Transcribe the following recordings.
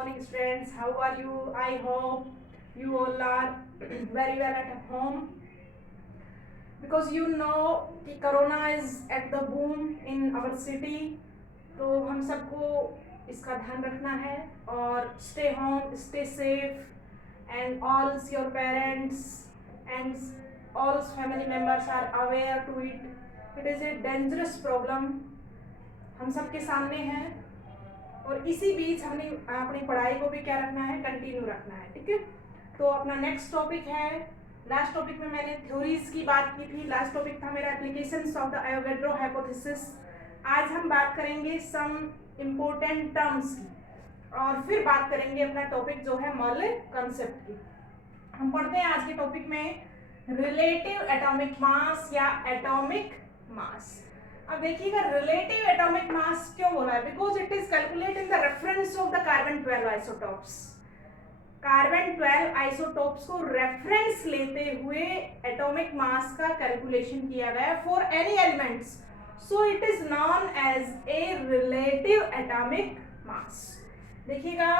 morning students. How are you? I hope you all are very well at home because you know कि corona is at the boom in our city. तो हम सबको इसका ध्यान रखना है और stay home, stay safe, and all your parents and all family members are aware to it. It is a dangerous problem. हम सबके सामने है और इसी बीच हमने अपनी पढ़ाई को भी क्या रखना है, कंटिन्यू रखना है. ठीक है, तो अपना नेक्स्ट टॉपिक है. लास्ट टॉपिक में मैंने थ्योरीज की बात की थी. लास्ट टॉपिक था मेरा applications of the Avogadro hypothesis. आज हम बात करेंगे सम इम्पोर्टेंट टर्म्स की और फिर बात करेंगे अपना टॉपिक जो है मोलर कंसेप्ट की. हम पढ़ते हैं आज के टॉपिक में रिलेटिव एटॉमिक मास या एटॉमिक मास. अब देखिएगा रिलेटिव एटॉमिक मास क्यों बोला है, because it is calculate in the reference of the carbon 12 isotopes. Carbon 12 isotopes को रेफरेंस लेते हुए एटॉमिक मास का कैलकुलेशन किया गया for any elements. So it is known as a relative atomic mass. देखिएगा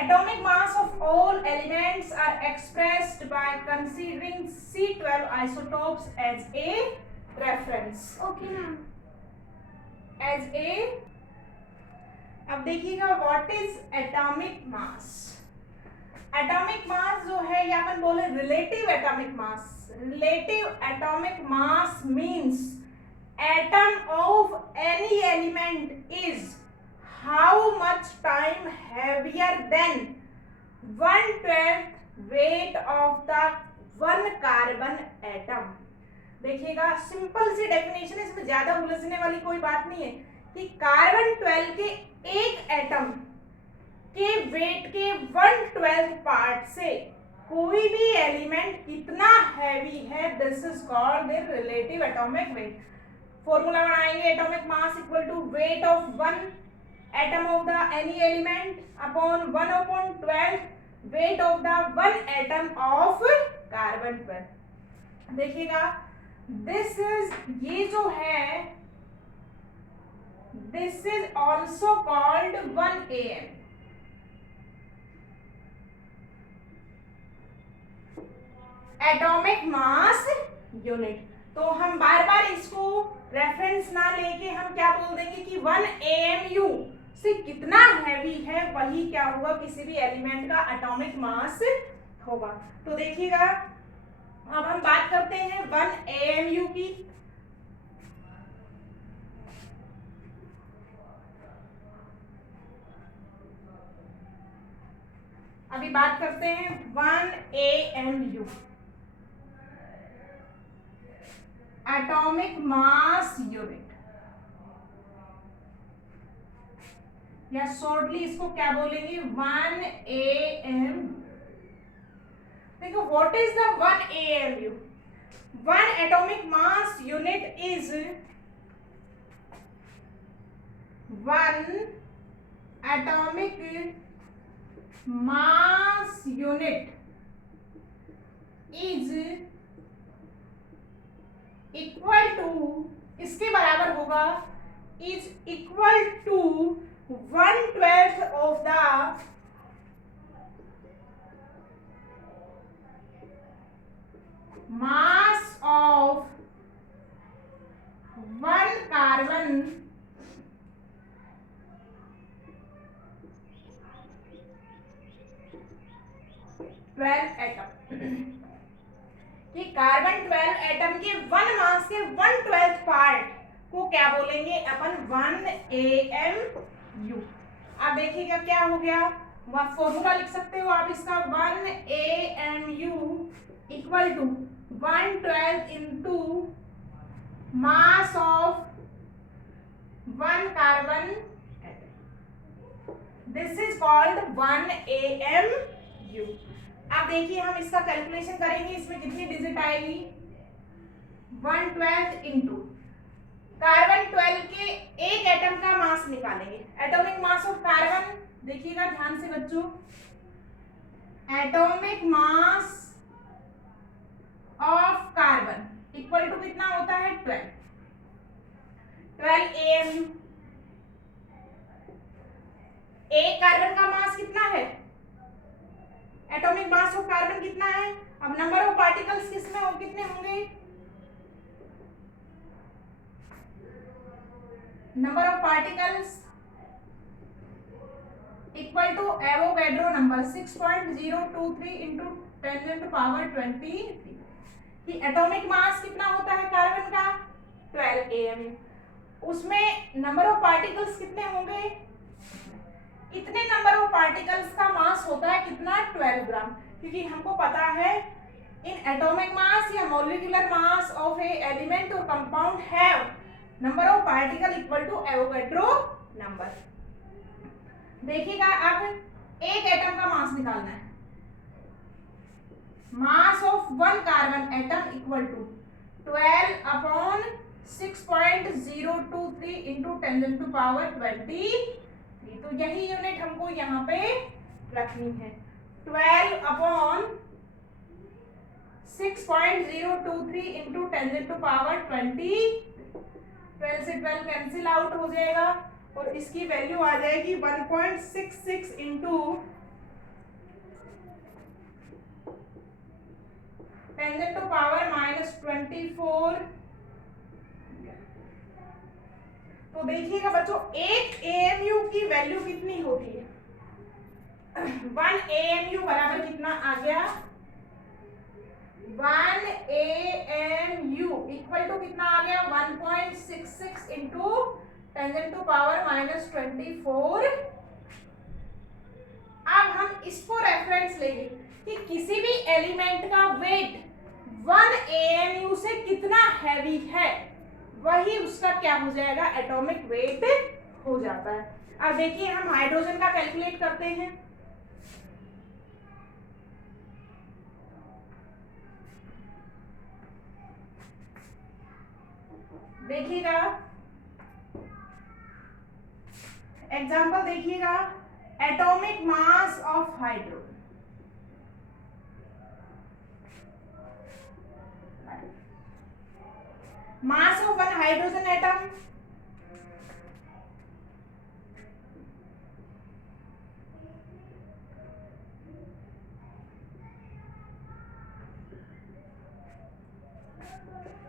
atomic mass of all elements are expressed by considering C12 isotopes as a reference. Okay ma'am. As a, अब देखिएगा what is atomic mass. Atomic mass जो है या अपन बोले relative atomic mass. Relative atomic mass means atom of any element is how much time heavier than 1/12 weight of the one carbon atom. देखिएगा simple सी definition है, इसमें ज्यादा उलझने वाली कोई बात नहीं है कि कार्बन 12 के एक एटम के वेट के 1/12 पार्ट से कोई भी एलिमेंट कितना हैवी है, this is called the relative atomic weight. Formula बनाएंगे atomic mass equal to weight of one atom of the any element upon 1/12 weight of the one atom of carbon 12. देखिएगा this is, ये जो है this is also called 1 am. atomic mass unit. तो हम बार बार इसको reference ना लेके हम क्या बोल देंगे कि 1 AMU से कितना हैवी है वही क्या होगा, किसी भी एलिमेंट का एटॉमिक मास होगा. तो देखिएगा अब हम बात करते हैं 1 AMU की. अभी बात करते हैं 1 AMU एटॉमिक मास यूनिट, या शॉर्टली इसको क्या बोलेंगे 1 AM. देखो what is the 1 AMU. One atomic mass unit is one atomic mass unit is equal to, इसके बराबर होगा, is equal to 1/12 of the mass of one carbon 12 atom. कि carbon 12 atom के वन मास के 1/12 part को क्या बोलेंगे अपन 1 AMU. अब देखिएगा क्या हो गया, वह फॉर्मूला लिख सकते हो आप इसका 1 AMU equal to 1/12 into mass of one carbon atom. This is called 1 AMU. अब देखिए हम इसका कैलकुलेशन करेंगे, इसमें कितनी डिजिट आएगी 1/12 इंटू कार्बन 12 के एक एटम का मास निकालेंगे. एटॉमिक मास ऑफ कार्बन, देखिएगा ध्यान से बच्चों, atomic mass of carbon equal to कितना होता है 12 AMU. एक कार्बन का मास कितना है, एटॉमिक मास ऑफ कार्बन कितना है। अब नंबर ऑफ पार्टिकल्स किसमें हो, कितने होंगे, number of particles equal to Avogadro number 6.023 into 10⁻23 कि एटॉमिक मास कितना होता है कार्बन का 12 AMU। उसमें नंबर ऑफ पार्टिकल्स कितने होंगे, इतने नंबर ऑफ पार्टिकल्स का मास होता है कितना 12 ग्राम, क्योंकि हमको पता है इन एटॉमिक मास या molecular mass of a element और compound have number of particle equal to Avogadro number. देखिएगा अब एक एटम का मास निकालना है, mass of one carbon atom equal to 12/6.023 into 10⁻23। तो यही यूनिट हमको यहाँ पे रखनी है, 12/6.023 इंटू 10⁻20। 12 से 12 कैंसिल आउट हो जाएगा और इसकी वैल्यू आ जाएगी 1.66 इंटू 10⁻24। तो देखिएगा बच्चों एक AMU की वैल्यू कितनी होती है, 1 AMU बराबर कितना आ गया, 1 AMU इक्वल टू कितना आ गया 1.66 इंटू 10⁻24। अब हम इसको रेफरेंस लेंगे कि किसी भी एलिमेंट का वेट 1 AMU से कितना हैवी है, वही उसका क्या हो जाएगा एटॉमिक वेट हो जाता है। अब देखिए हम हाइड्रोजन का कैलकुलेट करते हैं। देखिएगा एग्जाम्पल, देखिएगा atomic mass of hydrogen, mass of one hydrogen atom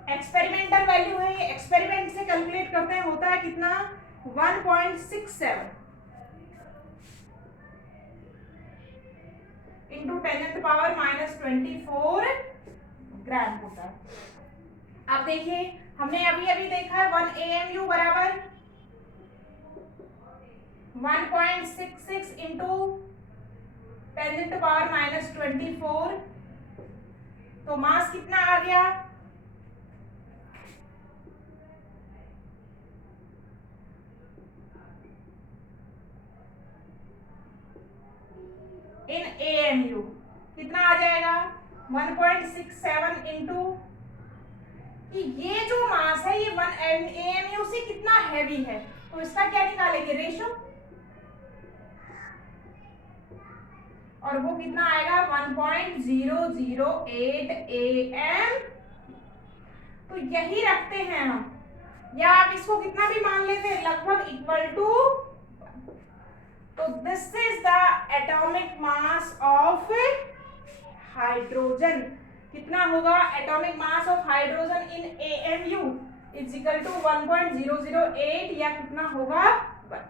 experimental value है, ये एक्सपेरिमेंट से कैलकुलेट करते हैं, होता है कितना 1.67 इंटू 10⁻24 ग्राम होता है। अब देखिए हमने अभी अभी देखा है 1 AMU बराबर 1.66 इंटू 10⁻24। तो मास कितना आ गया, इन AMU कितना आ जाएगा 1.67 इंटू कि ये जो मास है ये 1 AMU से कितना हैवी है, तो इसका क्या निकालेंगे रेशो, और वो कितना आएगा 1.008 AM। तो यही रखते हैं हम, या आप इसको कितना भी मान लेते हैं लगभग इक्वल टू। तो this is the atomic mass of hydrogen, कितना होगा atomic mass of hydrogen in AMU is equal to 1.008 या कितना होगा 1।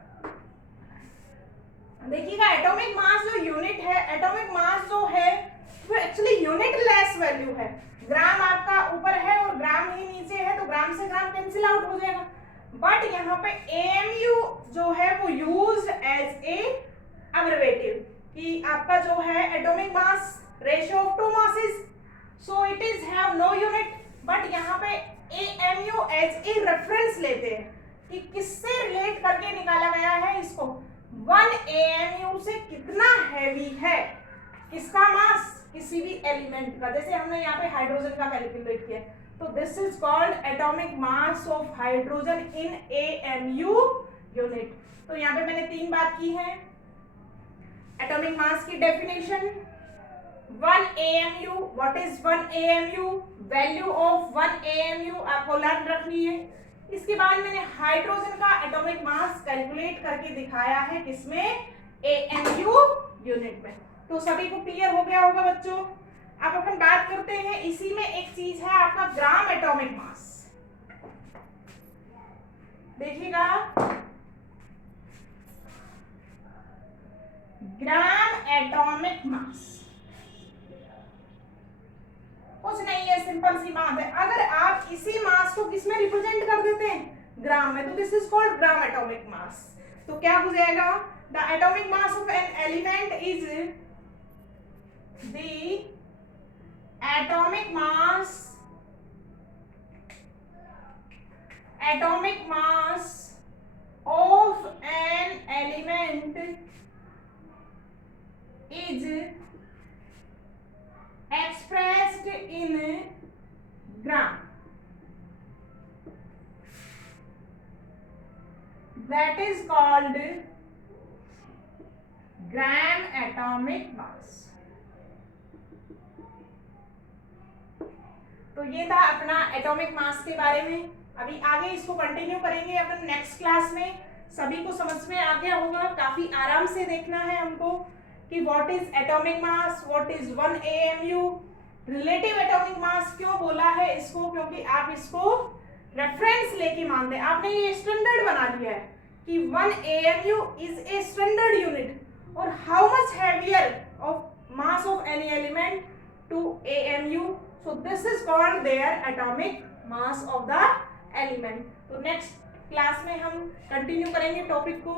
देखिएगा एटॉमिक मास जो यूनिट है, एटॉमिक मास जो है वो एक्चुअली यूनिट लेस वैल्यू है, ग्राम आपका ऊपर है और ग्राम ही नीचे है, तो ग्राम से ग्राम कैंसिल आउट हो जाएगा। बट यहाँ पे AMU जो है वो यूज्ड एज ए अब्रिविएटिव कि आपका जो है atomic mass ratio of two masses, so it is have no unit, but यहाँ पे AMU एज ए रेफरेंस लेते हैं कि किससे रिलेट करके निकाला गया है इसको, 1 AMU से कितना हैवी है किसका मास, किसी भी एलिमेंट का, जैसे हमने यहाँ पे हाइड्रोजन का कैलकुलेट किया, तो this is called atomic mass of hydrogen in AMU unit. तो यहाँ पे मैंने 3 बात की है, एटॉमिक मास की definition, 1 AMU, what is 1 AMU, value of 1 AMU आपको लर्न रखनी है। इसके बाद मैंने हाइड्रोजन का एटॉमिक मास कैलकुलेट करके दिखाया है किसमें, AMU यूनिट में। तो सभी को क्लियर हो गया होगा बच्चों। अब अपन बात करते हैं, इसी में एक चीज है आपका ग्राम एटॉमिक मास। देखिएगा, ग्राम एटॉमिक मास कुछ नहीं है, सिंपल सी बात है। अगर आप इसी मास को किस में रिप्रेजेंट कर देते हैं, ग्राम में, तो this is called gram atomic mass. तो क्या हो जाएगा, the atomic mass of an element is the atomic mass of an element is expressed in gram. That is called gram atomic mass. तो ये था अपना एटॉमिक मास के बारे में। अभी आगे इसको कंटिन्यू करेंगे अपन नेक्स्ट क्लास में। सभी को समझ में आ गया होगा, काफी आराम से देखना है हमको कि what is atomic mass, what is 1 AMU। Relative atomic मास क्यों बोला है इसको, क्योंकि आप इसको रेफरेंस लेके मानते हैं, आपने ये स्टैंडर्ड बना दिया है कि 1 AMU is a standard unit और how much heavier of mass of any element to AMU। So this is called their atomic mass of the element। तो नेक्स्ट क्लास में हम कंटिन्यू करेंगे टॉपिक को।